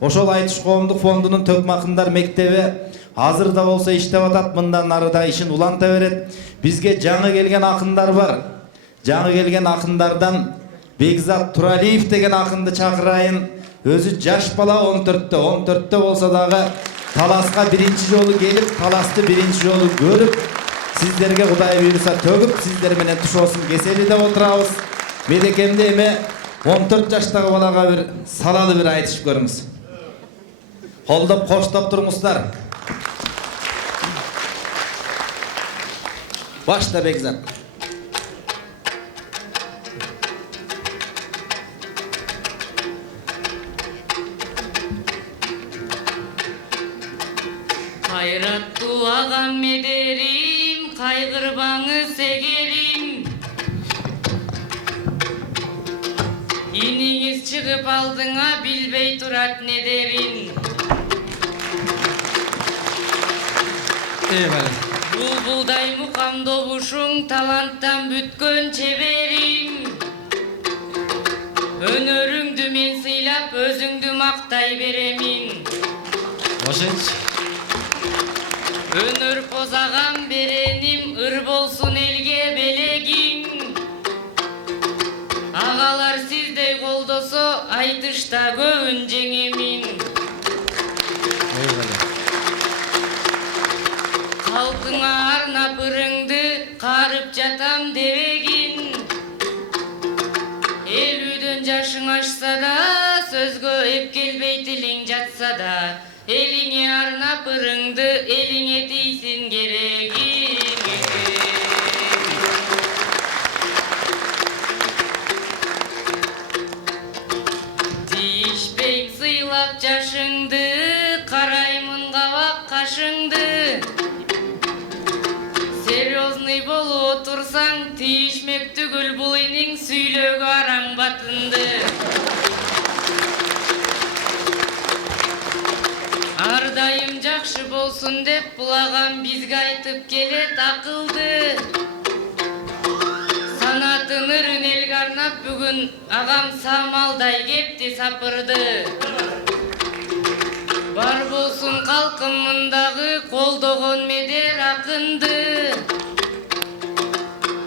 Ошол Айтыш коомдук фондунун Төкмакындар мектеби азыр да болсо иштеп атат, мындан нары да ишин уланта берет. Бизге жаңы келген акындар бар. Жаңы келген акындардан Бекзат Туралиев деген акынды чакырайын. Өзү жаш бала 14-тө болсо дагы таласка биринчи жолу келип, таласты биринчи жолу көрүп, сиздерге Кудай буйруса төгүп, сиздер менен тушоосун кесели деп отурабыз. Медекемди эме 14 жаштагы балага бир салалы бир айтышып көрүңүз. Колдоп коштоп туруңуздар. Башта Бекзат. Кайраттуу агам медерим, кайгырбаңыз эгерим. Иниңиз чыгып алдыңа билбей турат недерин. Булбулдай мукам добушуң, таланттан бүткөн чеберим. Өнөрүңдү мен сыйлап, өзүңдү мактай беремин. Ошенчи. Өнөр позаган береним, ыр болсун элге белегиң. Агалар сиздей колдосо, айтышта көбүн жеңемин. Халкыңа арнап ырыңды, карып жатам дебегин. Элүүдөн жашың ашса да, сөзгө эп келбей тилиң жатса да, элиңе арнап ырыңды, элиңе тийсин керегиң. Тийишпей сыйлап жашыңды, караймын кабак кашыңды. Серьезный болуп отурсаң, тийишмек түгүл бул иниң сүйлөөгө араң батынды. Ардайым жакшы болсун деп булаган бизге айтып келет акылды. Санатын ырын элге арнап бүгүн агам самалдай кепти сапырды. Бар болсун калкым мындагы, колдогон медер акынды.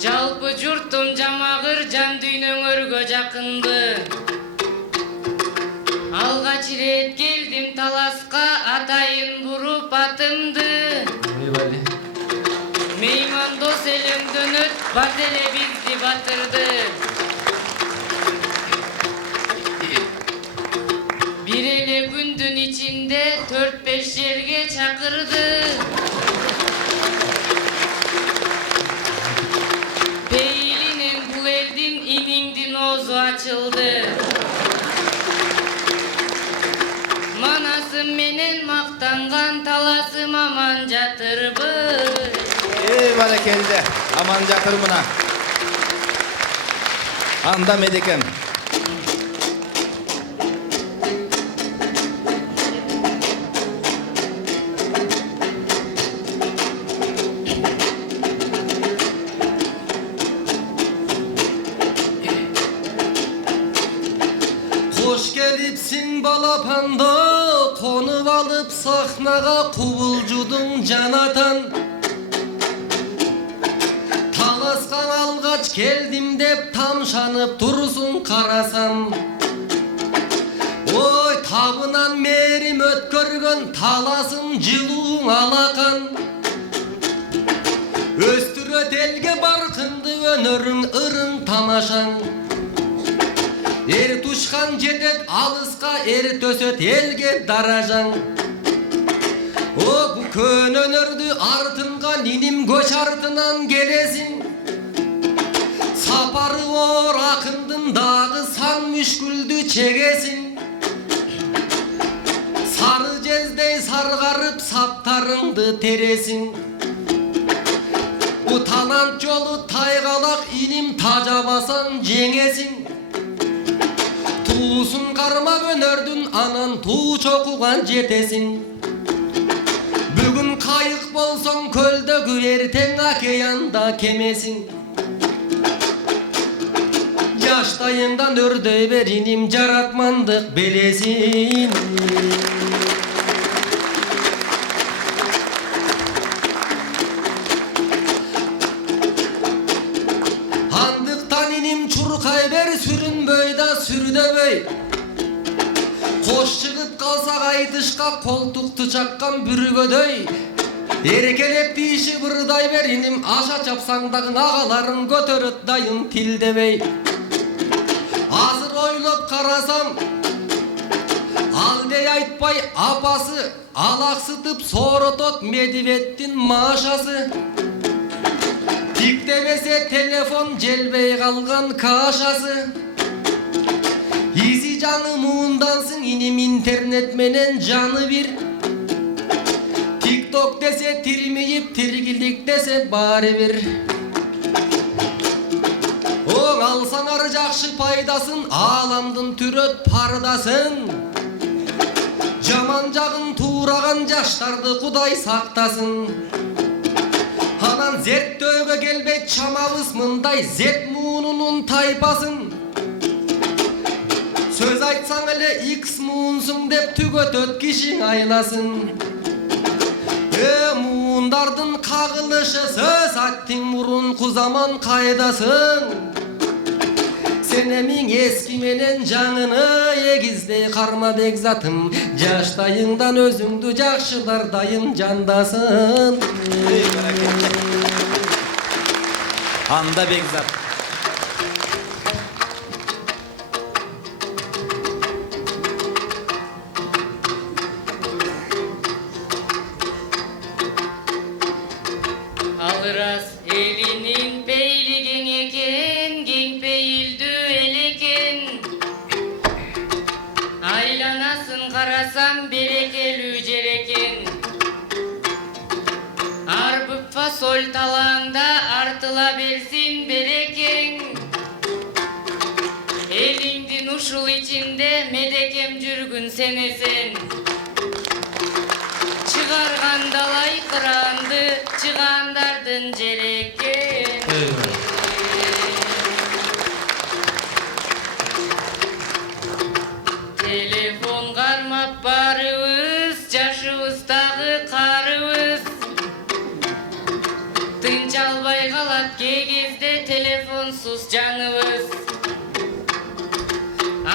Жалпы журтум жамагыр, жан дүйнөңөргө жакынды. Алгач ирет келдим таласка, атайын буруп атымды. Мейман дос элимден өт, бат эле бизди батырды. Бир эле күндүн ичинде 4-5 жерге чакырды. Пейилинен бул элдин иниңдин оозу ачылды. Манасым менен мактанган таласым аман жатырбы. Баракелде, аман жатыр мына. Анда Медекем. Hoş gelipsin balapanda, konup alıp sahnaga kubulcudun canatan. Talaskan algaç geldim dep tamşanıp dursun karasan. Oy tabınan merim ötkörgön, talasın жылуң alakan. Östüröt elge barkındı önörün ırın tamaşan. Er tuşkan jetet alыска, er tösöt elge darajan. O bu kön önördü артынга, иnim көч артынан келесин. Сапары оор акындын дагы сан мүшкүлдү чегесин. Сары жездей саргарып саптарыңды тересин. Bu талант жолу тайгалак, иним тажабасаң жеңесин. Туусун кармап өнөрдүн, анан туу чокуган жетесин. Бүгүн кайык болсоң көлдөгү, эртең океанда кемесин. Жаштайыңдан өрдөй бер, иним жаратмандык белесин. Koş çıkıp kalsak aytışka koltuktu çakkan bürgöдөй. Erkelep dişi bırday berinim aşa çapsan dağın ağaların götörüt dayın til demey. Azır oylop karasam aldey aytpay apası alaksıtıp sorotot medivettin maşası. Tik demese telefon jelbey kalgan kaşası. Izi canı muğundansın inim internet menen canı bir. TikTok dese tirmeyip tirgilik dese bari bir. Oң alsaňar jakşy paydasın alamdın türöt pardasın. Jaman jagın tuğragan jaştardy Kuday saktasın. Anan zettöөгө gelbey çamabız mınday zet muğununun taypasın. Söz aytsaň ele X muğunsun dep tügötöt kişiň aylasın. Muğundardın kagılışı söz attin murun kuzaman kaydasın. Sen emin eski menen canını egizdey karma bek zatım. Jaştayыңdan özüңdü jakşılardayım jandasın. Anda Bekzat. Alыras elinin peyligen eken, gen peyildi eleken. Aylanasın karasam berekeli jereken. Arpıp fasol talağında artıla bersin bereken. Elindin uşul içinde medekem jürgün senesen. Çıgargan dalay kırandı, çıgandardın jereken. Telefon karmap barыбыз, жашыбыздағы карыбыз. Тынч албай калат кээ кезде телефонсуз жаныбыз.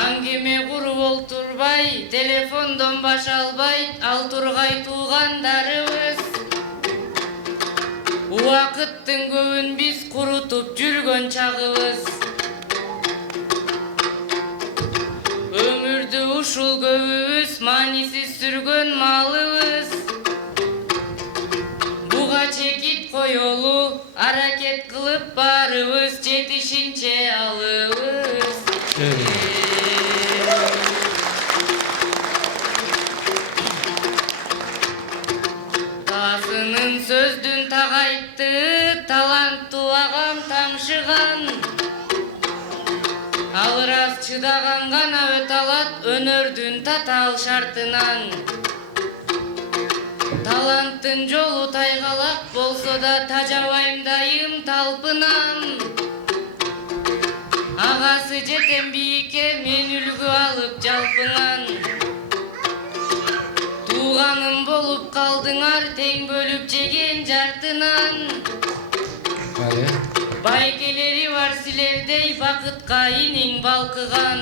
Аңгеме куруп олтурбай, телефондон баш албай, ал тургай туугандарыбыз. Убакыттын көбүн биз курутуп жүргөн чагыбыз. Ömürdü uşul göbübüz, manisiz sürgön malыбыз. Буга чекит коёлу, аракет кылып барыбыз, жетишинче алыбыз. Tasının sözdün tağaytты, таланттуу агам тамшыган. Алырас чыдаган гана өт алат, өнөрдүн татаал шартынан. Таланттын жолу тайгалак болсо да тажабайм дайым талпынан. Агасы жетем бийикке мен үлгү алып жалпыңан. Тууганым болуп калдыңар, тең бөлүп жеген жартынан. Байкелери бар силердей бакытка иниң балкыган.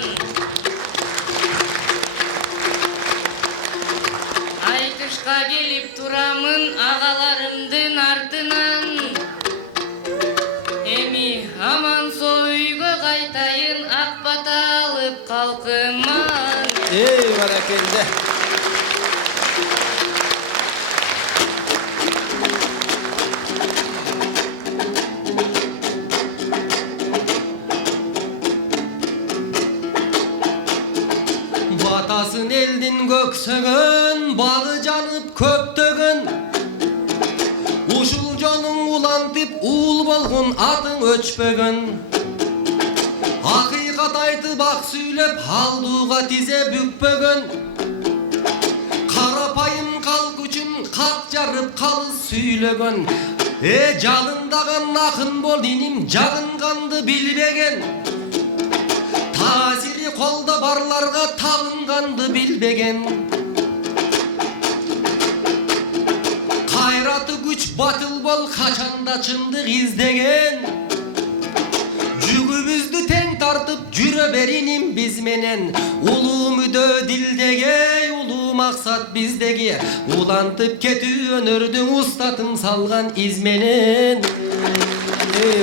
Айтышка келип турамын агаларымдын артынан. Эми аман-со үйгө кайтайын, ак бата алып калкыман. Ey barakende. Батасын элдин көксөгөн, багы жанып көптөгөн. Ушул жолуң улантып уул болгон, атың өчпөгөн. Акыйкат айтып ак сүйлөп, алдууга тизе бүкпөгөн. Карапайым калк үчүн кат жарып калыс сүйлөгөн. Жалындаган акын бол иним, жагынганды билбеген. Tasiri kolda barlarga tağıngandı bilbegen. Kayratı güç batıl bol kaçanda çındık izlegen. Cügübüzdü ten tartıp Жүрө berinim biz menen uluu müdö dildege uluu maksat bizdegi ulantıp ketүү önördүң ustatım salgan izmenen.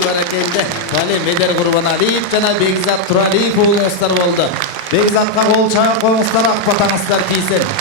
Barakende. Vale Meder Qurbanaliyev жана Бекзат Туралиев уулуңуздар болду. Бекзатка кол чаап коюңуздар, ак батаңыздар тийсин.